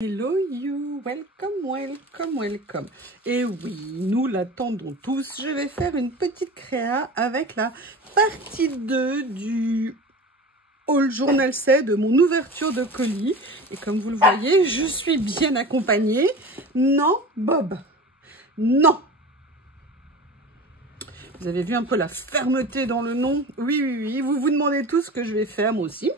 Hello you, welcome, welcome, welcome. Et oui, nous l'attendons tous. Je vais faire une petite créa avec la partie 2 du haul journal C de mon ouverture de colis. Et comme vous le voyez, je suis bien accompagnée. Non, Bob, non. Vous avez vu un peu la fermeté dans le nom? Oui, oui, oui. Vous vous demandez tous ce que je vais faire, moi aussi.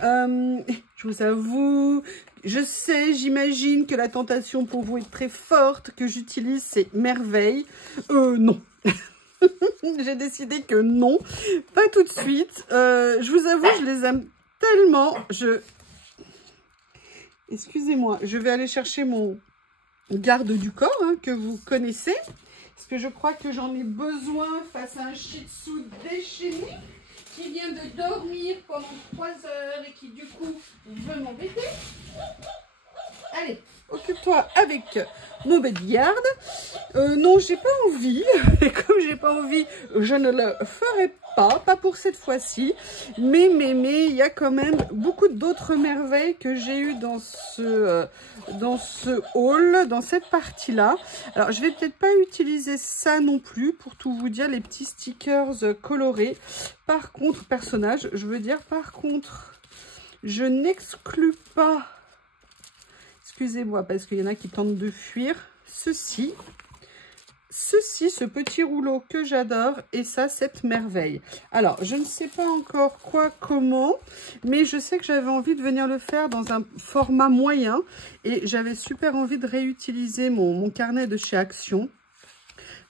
Je vous avoue, je sais, j'imagine que la tentation pour vous est très forte, que j'utilise ces merveilles. Non. J'ai décidé que non, pas tout de suite. Je vous avoue, je les aime tellement. Excusez-moi, je vais aller chercher mon garde du corps, hein, que vous connaissez. Parce que je crois que j'en ai besoin face à un shih tzu déchaîné qui vient de dormir pendant 3 heures et qui du coup veut m'embêter. Allez, occupe-toi avec mon bodyguard. Non, j'ai pas envie. Et comme j'ai pas envie, je ne le ferai pas pour cette fois-ci. Mais, il y a quand même beaucoup d'autres merveilles que j'ai eues dans ce haul, dans cette partie-là. Alors, je vais peut-être pas utiliser ça non plus, pour tout vous dire, les petits stickers colorés. Par contre, personnage, je veux dire, par contre, je n'exclus pas... Excusez-moi, parce qu'il y en a qui tentent de fuir. Ce petit rouleau que j'adore, et ça, cette merveille. Alors, je ne sais pas encore quoi, comment, mais je sais que j'avais envie de venir le faire dans un format moyen, et j'avais super envie de réutiliser mon carnet de chez Action,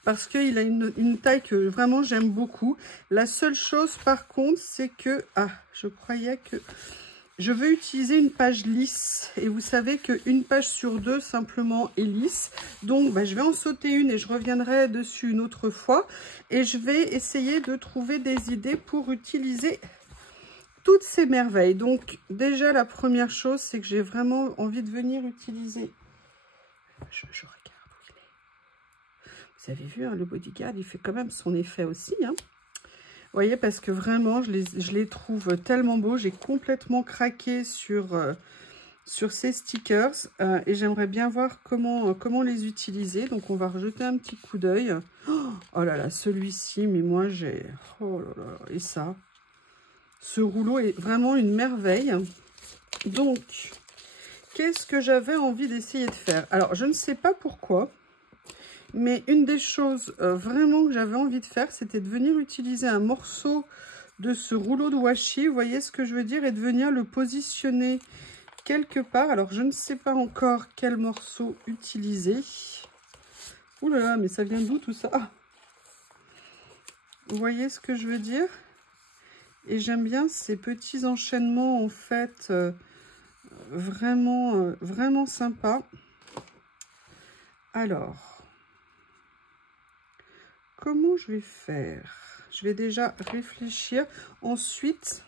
parce qu'il a une taille que vraiment j'aime beaucoup. La seule chose, par contre, c'est que... Ah, je croyais que... Je veux utiliser une page lisse et vous savez qu'une page sur 2 simplement est lisse. Donc je vais en sauter une et je reviendrai dessus une autre fois. Et je vais essayer de trouver des idées pour utiliser toutes ces merveilles. Donc déjà la première chose, c'est que j'ai vraiment envie de venir utiliser... Je regarde où il est. Vous avez vu, hein, le bodyguard, il fait quand même son effet aussi, hein. Vous voyez, parce que vraiment, je les trouve tellement beaux. J'ai complètement craqué sur ces stickers. Et j'aimerais bien voir comment les utiliser. Donc, on va rejeter un petit coup d'œil. Oh là là, celui-ci, mais moi, j'ai... Oh là là, et ça. Ce rouleau est vraiment une merveille. Donc, qu'est-ce que j'avais envie d'essayer de faire? Alors, je ne sais pas pourquoi. Mais une des choses vraiment que j'avais envie de faire, c'était de venir utiliser un morceau de ce rouleau de washi, vous voyez ce que je veux dire, et de venir le positionner quelque part. Alors, je ne sais pas encore quel morceau utiliser. Ouh là là, mais ça vient d'où tout ça? Vous voyez ce que je veux dire? Et j'aime bien ces petits enchaînements, en fait, vraiment sympas. Alors... Comment je vais faire? Je vais déjà réfléchir. Ensuite,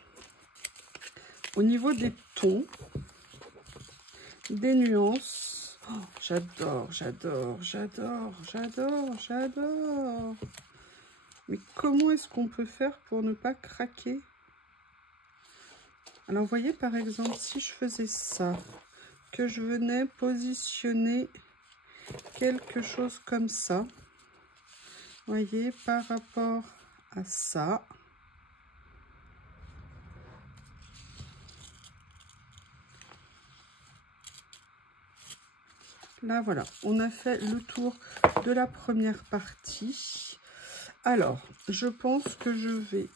au niveau des tons, des nuances. Oh, j'adore. Mais comment est-ce qu'on peut faire pour ne pas craquer? Alors, vous voyez, par exemple, si je faisais ça, que je venais positionner quelque chose comme ça, voyez, par rapport à ça. Là, voilà, on a fait le tour de la première partie. Alors, je pense que je vais...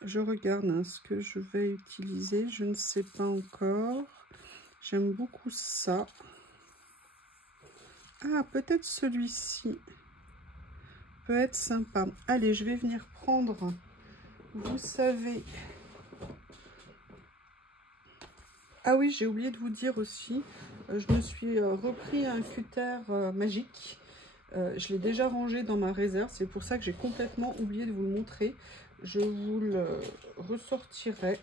Je regarde hein, ce que je vais utiliser. Je ne sais pas encore. J'aime beaucoup ça. Ah, peut-être celui-ci peut être sympa. Allez, je vais venir prendre, vous savez... Ah oui, j'ai oublié de vous dire aussi, je me suis repris un cutter magique. Je l'ai déjà rangé dans ma réserve. C'est pour ça que j'ai complètement oublié de vous le montrer. Je vous le ressortirai.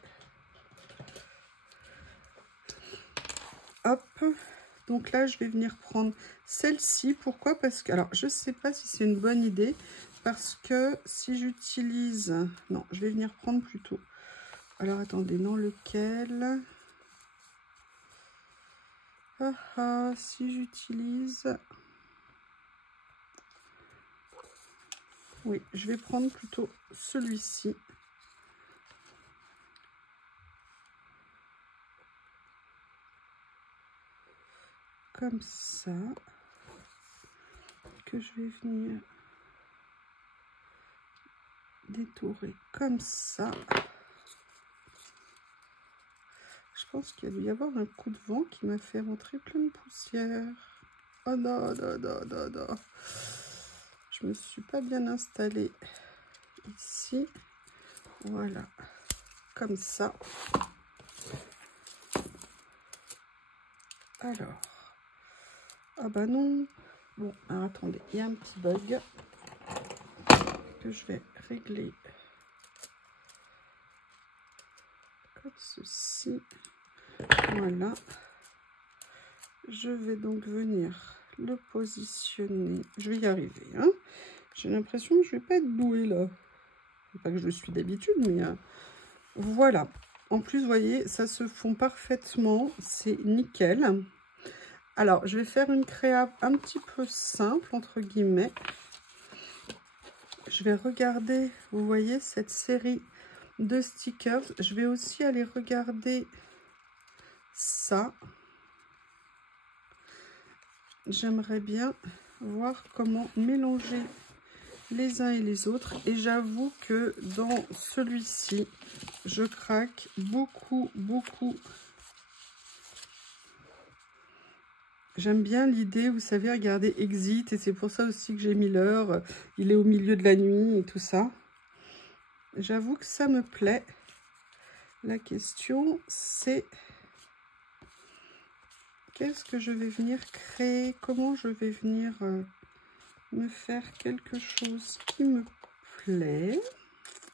Hop. Donc là, je vais venir prendre celle-ci. Pourquoi? Parce que, alors, je ne sais pas si c'est une bonne idée. parce que si j'utilise... Non, je vais venir prendre plutôt. Alors, attendez, dans lequel... si j'utilise... Oui, je vais prendre plutôt celui-ci. Comme ça. Que je vais venir détourer comme ça. Je pense qu'il y a dû y avoir un coup de vent qui m'a fait rentrer plein de poussière. Oh non, non, non, non, non. Je me suis pas bien installée ici. Voilà. Comme ça. Alors. Ah bah non. Bon, alors attendez, il y a un petit bug que je vais régler comme ceci. Voilà. Je vais donc venir le positionner. Je vais y arriver. Hein. J'ai l'impression que je vais pas être douée là. Pas que je le suis d'habitude, mais voilà. En plus, vous voyez, ça se fond parfaitement. C'est nickel. Alors, je vais faire une créa un petit peu simple, entre guillemets. Je vais regarder, vous voyez, cette série de stickers. Je vais aussi aller regarder ça. J'aimerais bien voir comment mélanger les uns et les autres. Et j'avoue que dans celui-ci, je craque beaucoup, beaucoup. J'aime bien l'idée, vous savez, regardez Exit, et c'est pour ça aussi que j'ai mis l'heure. Il est au milieu de la nuit et tout ça. J'avoue que ça me plaît. La question, c'est qu'est-ce que je vais venir créer? Comment je vais venir me faire quelque chose qui me plaît?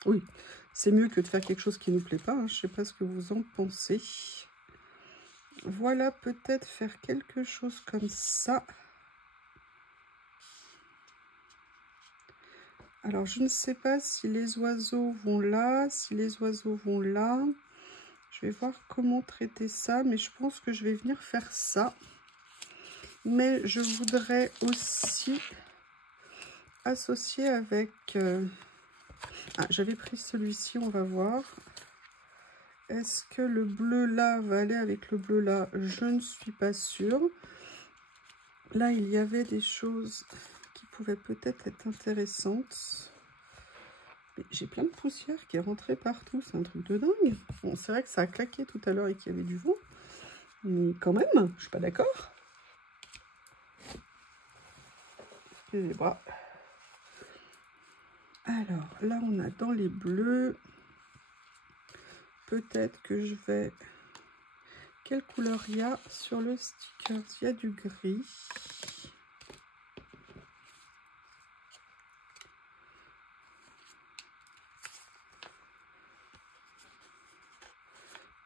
Oui, c'est mieux que de faire quelque chose qui ne nous plaît pas. Hein. Je ne sais pas ce que vous en pensez. Voilà, peut-être faire quelque chose comme ça. Alors, je ne sais pas si les oiseaux vont là, si les oiseaux vont là. Je vais voir comment traiter ça, mais je pense que je vais venir faire ça. Mais je voudrais aussi associer avec... Ah, j'avais pris celui-ci, on va voir. Est-ce que le bleu là va aller avec le bleu là? Je ne suis pas sûre. Là, il y avait des choses qui pouvaient peut-être être intéressantes. J'ai plein de poussière qui est rentrée partout. C'est un truc de dingue. Bon, c'est vrai que ça a claqué tout à l'heure et qu'il y avait du vent. Mais quand même, je suis pas d'accord. Excusez-moi. Alors, là, on a dans les bleus. Peut-être que je vais... Quelle couleur il y a sur le sticker? Il y a du gris.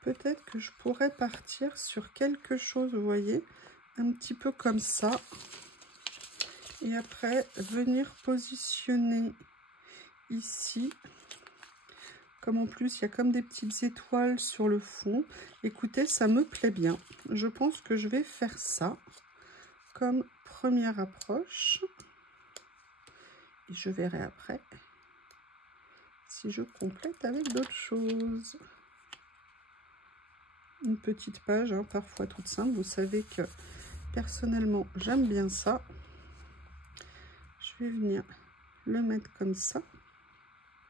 Peut-être que je pourrais partir sur quelque chose, vous voyez, un petit peu comme ça. Et après, venir positionner ici. Comme en plus, il y a comme des petites étoiles sur le fond. Écoutez, ça me plaît bien. Je pense que je vais faire ça comme première approche. Et je verrai après si je complète avec d'autres choses. Une petite page, hein, parfois toute simple. Vous savez que personnellement, j'aime bien ça. Je vais venir le mettre comme ça.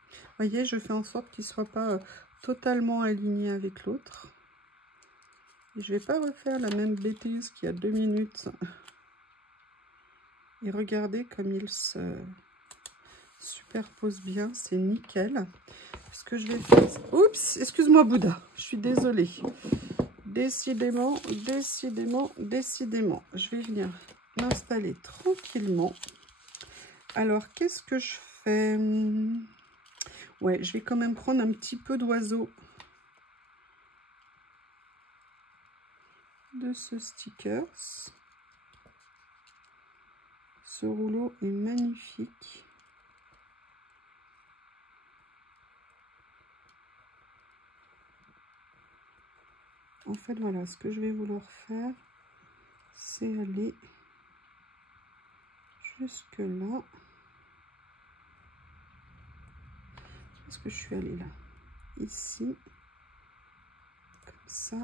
Vous voyez, je fais en sorte qu'il ne soit pas totalement aligné avec l'autre. Je ne vais pas refaire la même bêtise qu'il y a 2 minutes. Et regardez comme il se superpose bien, c'est nickel. Ce que je vais faire... Oups, excuse-moi Bouddha, je suis désolée. Décidément, décidément, décidément. Je vais venir m'installer tranquillement. Alors, qu'est-ce que je fais? Ouais, je vais quand même prendre un petit peu d'oiseau de ce sticker. Ce rouleau est magnifique. En fait, voilà, ce que je vais vouloir faire, c'est aller jusque là. Est-ce que je suis allée là? Ici. Comme ça.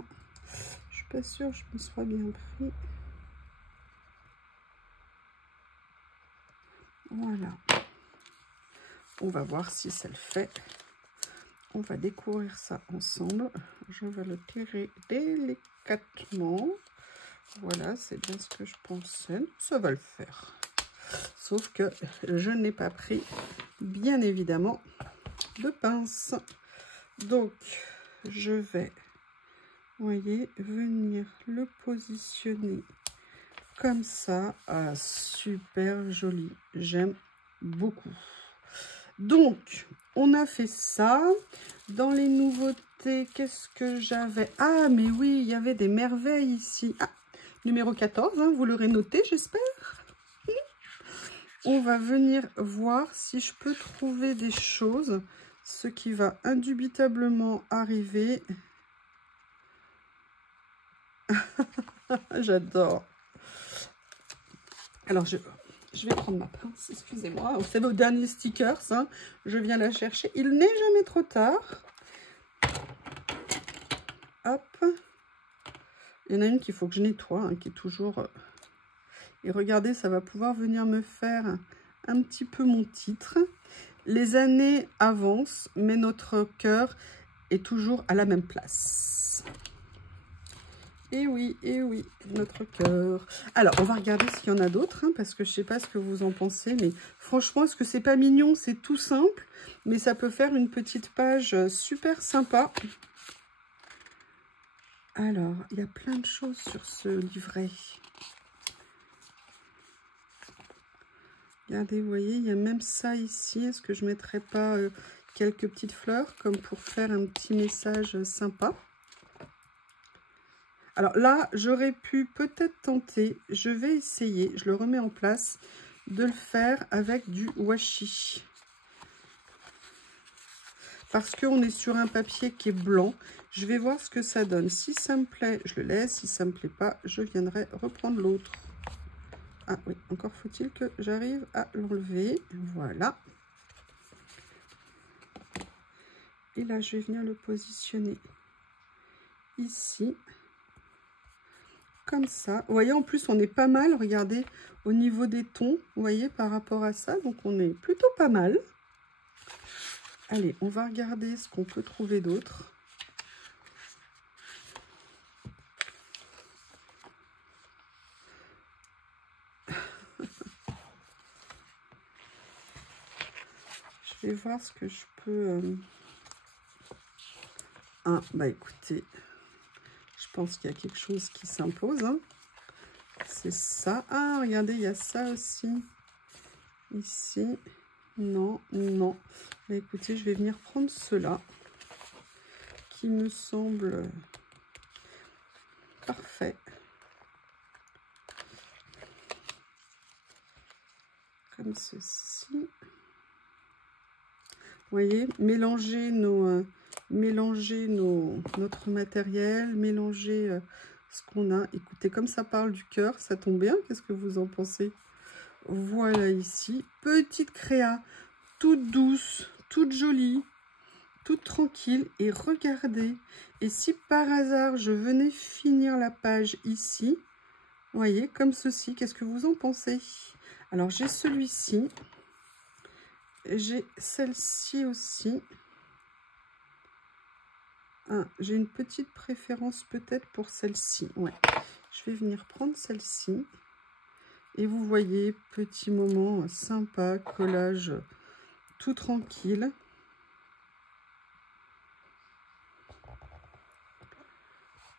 Je suis pas sûre, je me sois bien pris. Voilà. On va voir si ça le fait. On va découvrir ça ensemble. Je vais le tirer délicatement. Voilà, c'est bien ce que je pensais. Ça va le faire. Sauf que je n'ai pas pris, bien évidemment, de pince. Donc, je vais, vous voyez, venir le positionner comme ça. Ah, super joli. J'aime beaucoup. Donc, on a fait ça. Dans les nouveautés, qu'est-ce que j'avais? Ah, mais oui, il y avait des merveilles ici. Ah, numéro 14, hein, vous l'aurez noté, j'espère. On va venir voir si je peux trouver des choses. Ce qui va indubitablement arriver. J'adore. Alors, je vais prendre ma pince, excusez-moi. Vous savez, au dernier stickers, hein, je viens la chercher. Il n'est jamais trop tard. Hop. Il y en a une qu'il faut que je nettoie, hein, qui est toujours... Et regardez, ça va pouvoir venir me faire un petit peu mon titre. Les années avancent, mais notre cœur est toujours à la même place. Et oui, notre cœur. Alors, on va regarder s'il y en a d'autres, hein, parce que je ne sais pas ce que vous en pensez, mais franchement, est-ce que c'est pas mignon? C'est tout simple, mais ça peut faire une petite page super sympa. Alors, il y a plein de choses sur ce livret. Regardez, vous voyez, il y a même ça ici. Est-ce que je ne mettrais pas quelques petites fleurs, comme pour faire un petit message sympa? Alors là, j'aurais pu peut-être tenter, je vais essayer, je le remets en place, de le faire avec du washi. Parce qu'on est sur un papier qui est blanc. Je vais voir ce que ça donne. Si ça me plaît, je le laisse. Si ça ne me plaît pas, je viendrai reprendre l'autre. Ah oui, encore faut-il que j'arrive à l'enlever. Voilà. Et là, je vais venir le positionner ici. Comme ça. Vous voyez, en plus, on est pas mal. Regardez, au niveau des tons, vous voyez, par rapport à ça. Donc, on est plutôt pas mal. Allez, on va regarder ce qu'on peut trouver d'autre. Je vais voir ce que je peux... Ah, bah écoutez, je pense qu'il y a quelque chose qui s'impose. Hein. C'est ça. Ah, regardez, il y a ça aussi. Ici. Non, non. Bah écoutez, je vais venir prendre cela. Qui me semble parfait. Comme ceci. Vous voyez, mélanger notre matériel, mélanger ce qu'on a. Écoutez, comme ça parle du cœur, ça tombe bien. Qu'est-ce que vous en pensez? Voilà ici, petite créa, toute douce, toute jolie, toute tranquille. Et regardez, et si par hasard je venais finir la page ici, vous voyez, comme ceci, qu'est-ce que vous en pensez? Alors j'ai celui-ci, j'ai celle-ci aussi. Ah, j'ai une petite préférence peut-être pour celle-ci. Ouais, je vais venir prendre celle-ci. Et vous voyez, petit moment sympa, collage tout tranquille.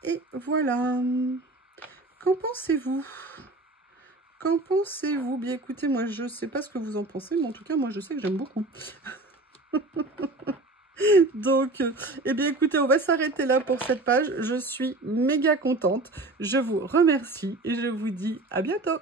Et voilà. Qu'en pensez-vous? Qu'en pensez-vous? Bien écoutez, moi je ne sais pas ce que vous en pensez, mais en tout cas, moi je sais que j'aime beaucoup. Donc, eh bien écoutez, on va s'arrêter là pour cette page. Je suis méga contente. Je vous remercie et je vous dis à bientôt.